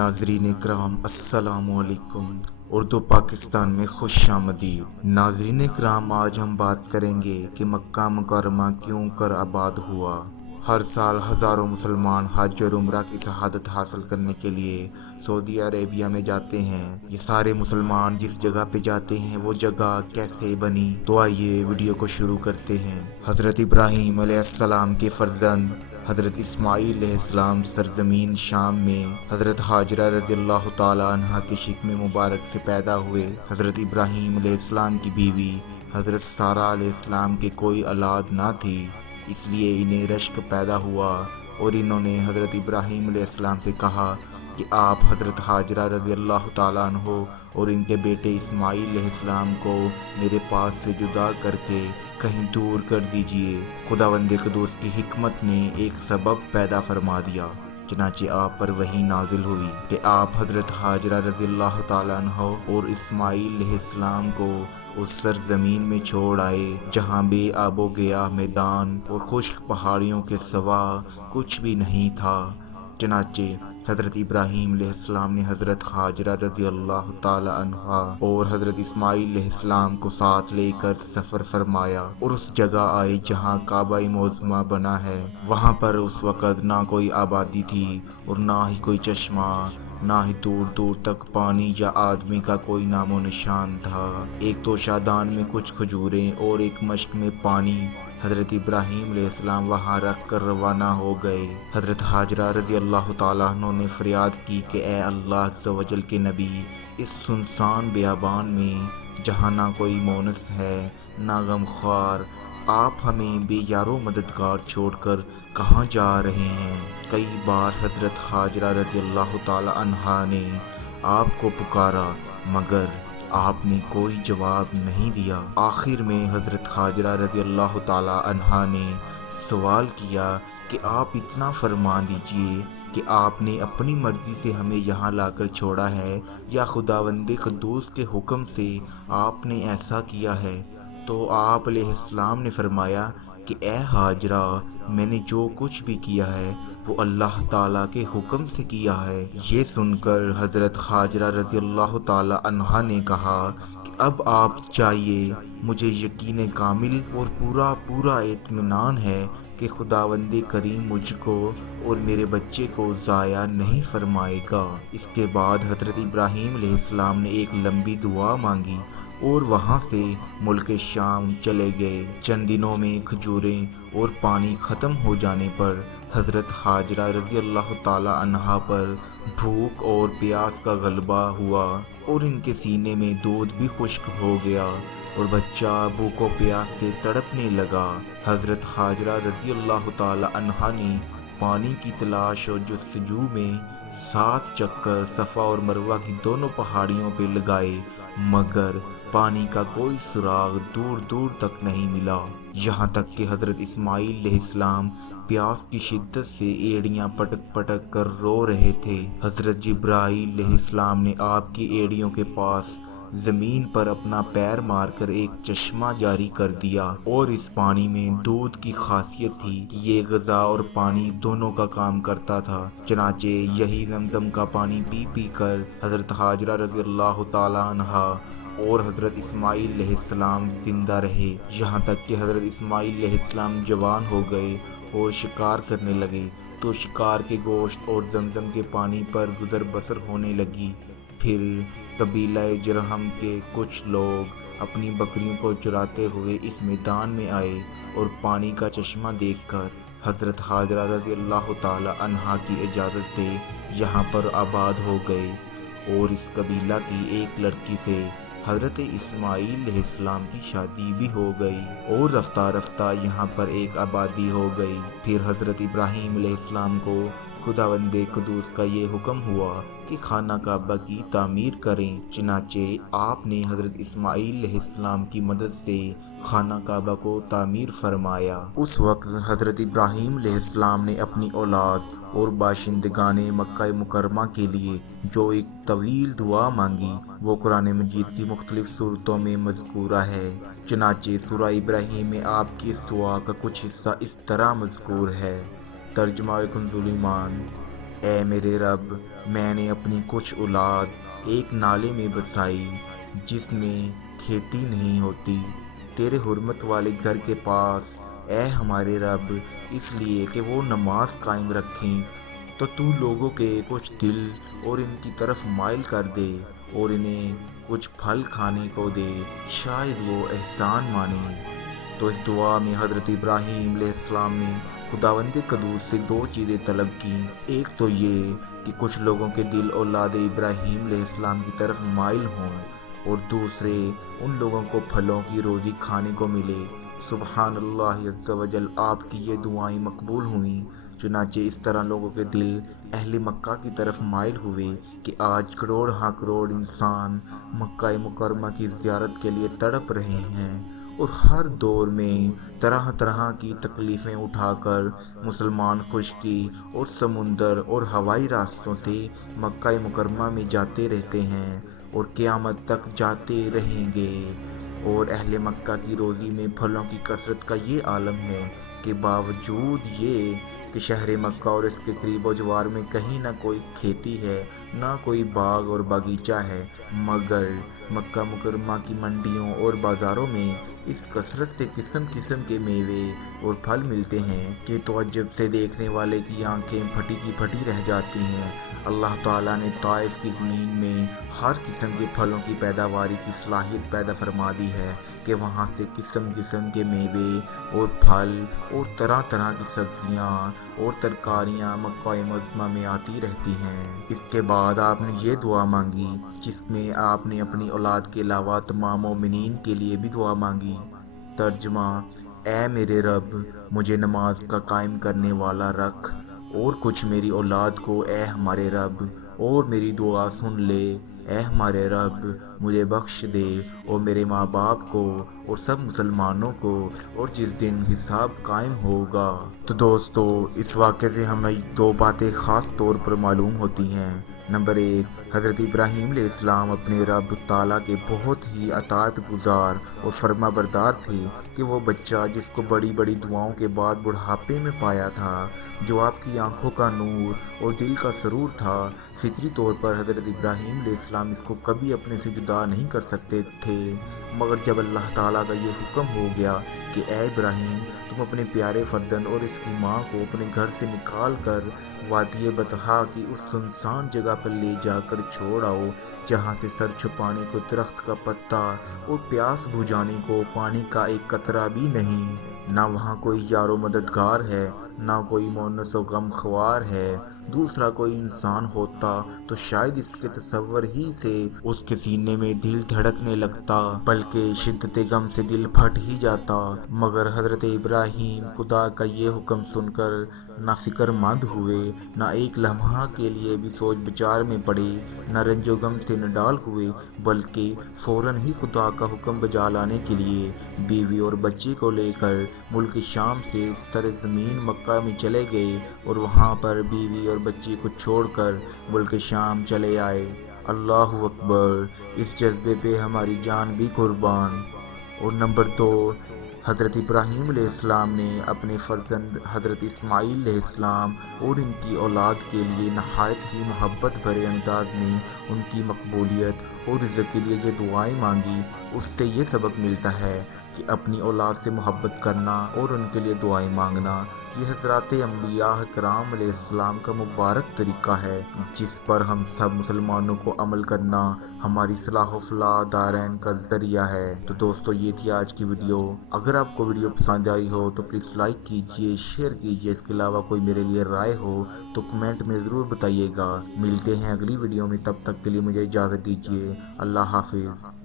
ناظرین کرام السلام علیکم۔ اردو پاکستان میں خوش آمدید۔ ناظرین کرام، آج ہم بات کریں گے کہ مکہ مکرمہ کیوں کر آباد ہوا۔ ہر سال ہزاروں مسلمان حج اور عمرہ کی شہادت حاصل کرنے کے لیے سعودی عربیہ میں جاتے ہیں۔ یہ سارے مسلمان جس جگہ پہ جاتے ہیں وہ جگہ کیسے بنی، تو آئیے ویڈیو کو شروع کرتے ہیں۔ حضرت ابراہیم علیہ السلام کے فرزند حضرت اسماعیل علیہ السلام سرزمین شام میں حضرت حاجرہ رضی اللہ تعالی عنہ کے شکم مبارک سے پیدا ہوئے۔ حضرت ابراہیم علیہ السلام کی بیوی حضرت سارہ علیہ السلام کے کوئی اولاد نہ تھی، اس لیے انہیں رشک پیدا ہوا اور انہوں نے حضرت ابراہیم علیہ السلام سے کہا کہ آپ حضرت حاجرہ رضی اللہ تعالیٰ عنہ اور ان کے بیٹے اسماعیل علیہ السلام کو میرے پاس سے جدا کر کے کہیں دور کر دیجئے۔ خداوند قدوس کی حکمت نے ایک سبب پیدا فرما دیا، چنانچہ آپ پر وحی نازل ہوئی کہ آپ حضرت حاجرہ رضی اللہ تعالیٰ عنہ اور اسماعیل علیہ السلام کو اس سرزمین میں چھوڑ آئے جہاں بے آب و گیا میدان اور خشک پہاڑیوں کے سوا کچھ بھی نہیں تھا۔ چنانچہ حضرت ابراہیم علیہ السلام نے حضرت حاجرہ رضی اللہ تعالی عنہا اور حضرت اسماعیل علیہ السلام کو ساتھ لے کر سفر فرمایا اور اس جگہ آئے جہاں کعبہ معظمہ بنا ہے۔ وہاں پر اس وقت نہ کوئی آبادی تھی اور نہ ہی کوئی چشمہ، نہ ہی دور دور تک پانی یا آدمی کا کوئی نام و نشان تھا۔ ایک تو شادان میں کچھ کھجوریں اور ایک مشک میں پانی حضرت ابراہیم علیہ السلام وہاں رکھ کر روانہ ہو گئے۔ حضرت حاجرہ رضی اللہ تعالیٰ عنہ نے فریاد کی کہ اے اللہ عز و جل کے نبی، اس سنسان بیابان میں جہاں نہ کوئی مونس ہے نہ غمخوار، آپ ہمیں بے یار و مددگار چھوڑ کر کہاں جا رہے ہیں؟ کئی بار حضرت حاجرہ رضی اللہ تعالی عنہا نے آپ کو پکارا مگر آپ نے کوئی جواب نہیں دیا۔ آخر میں حضرت حاجرہ رضی اللہ تعالی عنہا نے سوال کیا کہ آپ اتنا فرما دیجئے کہ آپ نے اپنی مرضی سے ہمیں یہاں لا کر چھوڑا ہے یا خداوند قدوس کے حکم سے آپ نے ایسا کیا ہے؟ تو آپ علیہ السلام نے فرمایا کہ اے حاجرہ، میں نے جو کچھ بھی کیا ہے وہ اللہ تعالیٰ کے حکم سے کیا ہے۔ یہ سن کر حضرت حاجرہ رضی اللہ تعالیٰ عنہا نے کہا کہ اب آپ جائیے، مجھے یقین کامل اور پورا اطمینان ہے کہ خداوند کریم مجھ کو اور میرے بچے کو ضائع نہیں فرمائے گا۔ اس کے بعد حضرت ابراہیم علیہ السلام نے ایک لمبی دعا مانگی اور وہاں سے ملک شام چلے گئے۔ چند دنوں میں کھجوریں اور پانی ختم ہو جانے پر حضرت حاجرہ رضی اللہ تعالی عنہا پر بھوک اور پیاس کا غلبہ ہوا اور ان کے سینے میں دودھ بھی خشک ہو گیا اور بچہ بھوک و پیاس سے تڑپنے لگا۔ حضرت حاجرہ رضی اللہ تعالی عنہا نے پانی کی تلاش اور جستجو میں 7 چکر صفا اور مروہ کی دونوں پہاڑیوں پہ لگائے مگر پانی کا کوئی سراغ دور دور تک نہیں ملا، یہاں تک کہ حضرت اسماعیل علیہ السلام پیاس کی شدت سے ایڑیاں پٹک پٹک کر رو رہے تھے۔ حضرت جبرائیل علیہ السلام نے آپ کی ایڑیوں کے پاس زمین پر اپنا پیر مار کر ایک چشمہ جاری کر دیا اور اس پانی میں دودھ کی خاصیت تھی کہ یہ غذا اور پانی دونوں کا کام کرتا تھا۔ چنانچہ یہی زمزم کا پانی پی پی کر حضرت حاجرہ رضی اللہ تعالی عنہا اور حضرت اسماعیل علیہ السلام زندہ رہے، یہاں تک کہ حضرت اسماعیل علیہ السلام جوان ہو گئے اور شکار کرنے لگے تو شکار کے گوشت اور زمزم کے پانی پر گزر بسر ہونے لگی۔ پھر قبیلہ جرہم کے کچھ لوگ اپنی بکریوں کو چراتے ہوئے اس میدان میں آئے اور پانی کا چشمہ دیکھ کر حضرت حاجرہ رضی اللہ تعالی عنہا کی اجازت سے یہاں پر آباد ہو گئے اور اس قبیلہ کی ایک لڑکی سے حضرت اسماعیل علیہ السلام کی شادی بھی ہو گئی اور رفتہ رفتہ یہاں پر ایک آبادی ہو گئی۔ پھر حضرت ابراہیم علیہ السلام کو خداوند قدوس کا یہ حکم ہوا کہ خانہ کعبہ کی تعمیر کریں، چنانچہ آپ نے حضرت اسماعیل علیہ السلام کی مدد سے خانہ کعبہ کو تعمیر فرمایا۔ اس وقت حضرت ابراہیم علیہ السلام نے اپنی اولاد اور باشندگان مکہ مکرمہ کے لیے جو ایک طویل دعا مانگی وہ قرآن مجید کی مختلف صورتوں میں مذکورہ ہے۔ چنانچہ سورہ ابراہیم میں آپ کی اس دعا کا کچھ حصہ اس طرح مذکور ہے۔ ترجمہ کنز ایمان: اے میرے رب، میں نے اپنی کچھ اولاد ایک نالے میں بسائی جس میں کھیتی نہیں ہوتی، تیرے حرمت والے گھر کے پاس، اے ہمارے رب، اس لیے کہ وہ نماز قائم رکھیں، تو لوگوں کے کچھ دل اور ان کی طرف مائل کر دے اور انہیں کچھ پھل کھانے کو دے، شاید وہ احسان مانیں۔ تو اس دعا میں حضرت ابراہیم علیہ السلام نے خداوند قدوس سے دو چیزیں طلب کیں، ایک تو یہ کہ کچھ لوگوں کے دل اولاد ابراہیم علیہ السلام کی طرف مائل ہوں، اور دوسرے ان لوگوں کو پھلوں کی روزی کھانے کو ملے۔ سبحان اللہ عز و جل، آپ کی یہ دعائیں مقبول ہوئیں، چنانچہ اس طرح لوگوں کے دل اہل مکہ کی طرف مائل ہوئے کہ آج کروڑ ہاں کروڑ انسان مکہ مکرمہ کی زیارت کے لیے تڑپ رہے ہیں، اور ہر دور میں طرح طرح کی تکلیفیں اٹھا کر مسلمان خشکی اور سمندر اور ہوائی راستوں سے مکہ مکرمہ میں جاتے رہتے ہیں اور قیامت تک جاتے رہیں گے۔ اور اہل مکہ کی روزی میں پھلوں کی کثرت کا یہ عالم ہے کہ باوجود یہ کہ شہر مکہ اور اس کے قریب و جوار میں کہیں نہ کوئی کھیتی ہے، نہ کوئی باغ اور باغیچہ ہے، مگر مکہ مکرمہ کی منڈیوں اور بازاروں میں اس کثرت سے قسم قسم کے میوے اور پھل ملتے ہیں کہ تعجب سے دیکھنے والے کی آنکھیں پھٹی کی پھٹی رہ جاتی ہیں۔ اللہ تعالیٰ نے طائف کی زمین میں ہر قسم کے پھلوں کی پیداواری کی صلاحیت پیدا فرما دی ہے کہ وہاں سے قسم قسم کے میوے اور پھل اور طرح طرح کی سبزیاں اور ترکاریاں مکہ معظمہ میں آتی رہتی ہیں۔ اس کے بعد آپ نے یہ دعا مانگی جس میں آپ نے اپنی اولاد کے علاوہ تمام مومنین کے لیے بھی دعا مانگی۔ ترجمہ: اے میرے رب، مجھے نماز کا قائم کرنے والا رکھ اور کچھ میری اولاد کو، اے ہمارے رب، اور میری دعا سن لے، اے ہمارے رب، مجھے بخش دے اور میرے ماں باپ کو اور سب مسلمانوں کو، اور جس دن حساب قائم ہوگا۔ تو دوستو، اس واقعے سے ہمیں دو باتیں خاص طور پر معلوم ہوتی ہیں۔ نمبر ایک، حضرت ابراہیم علیہ السلام اپنے رب تعالیٰ کے بہت ہی اطاعت گزار اور فرما بردار تھے کہ وہ بچہ جس کو بڑی بڑی دعاؤں کے بعد بڑھاپے میں پایا تھا، جو آپ کی آنکھوں کا نور اور دل کا سرور تھا، فطری طور پر حضرت ابراہیم علیہ السلام اس کو کبھی اپنے سے جدا نہیں کر سکتے تھے، مگر جب اللہ تعالیٰ کا یہ حکم ہو گیا کہ اے ابراہیم، تم اپنے پیارے فرزند اور اس کی ماں کو اپنے گھر سے نکال کر وادی بطحا کی اس سنسان جگہ پر لے جا کر چھوڑ آؤ جہاں سے سر چھپانے کو درخت کا پتا اور پیاس بجھانے کو پانی کا ایک قطرہ بھی نہیں، نہ وہاں کوئی یار و مددگار ہے، نہ کوئی مونس و غم خوار ہے، دوسرا کوئی انسان ہوتا تو شاید اس کے تصور ہی سے اس کے سینے میں دل دھڑکنے لگتا، بلکہ شدت غم سے دل پھٹ ہی جاتا، مگر حضرت ابراہیم خدا کا یہ حکم سن کر نہ فکر مند ہوئے، نہ ایک لمحہ کے لیے بھی سوچ بچار میں پڑے، نہ رنج و غم سے نڈال ہوئے، بلکہ فوراً ہی خدا کا حکم بجا لانے کے لیے بیوی اور بچے کو لے کر ملک شام سے سرزمین مکہ میں چلے گئے اور وہاں پر بیوی اور بچے کو چھوڑ کر ملک شام چلے آئے۔ اللہ اکبر، اس جذبے پہ ہماری جان بھی قربان۔ اور نمبر دو، حضرت ابراہیم علیہ السلام نے اپنے فرزند حضرت اسماعیل علیہ السلام اور ان کی اولاد کے لیے نہایت ہی محبت بھرے انداز میں ان کی مقبولیت اور رزق کے لیے جو دعائیں مانگی، اس سے یہ سبق ملتا ہے کہ اپنی اولاد سے محبت کرنا اور ان کے لیے دعائیں مانگنا یہ حضرات انبیاء کرام علیہ السلام کا مبارک طریقہ ہے، جس پر ہم سب مسلمانوں کو عمل کرنا ہماری صلاح و فلاح دارین کا ذریعہ ہے۔ تو دوستو، یہ تھی آج کی ویڈیو۔ اگر آپ کو ویڈیو پسند آئی ہو تو پلیز لائک کیجئے، شیئر کیجئے، اس کے علاوہ کوئی میرے لیے رائے ہو تو کمنٹ میں ضرور بتائیے گا۔ ملتے ہیں اگلی ویڈیو میں، تب تک کے لیے مجھے اجازت دیجیے۔ اللہ حافظ۔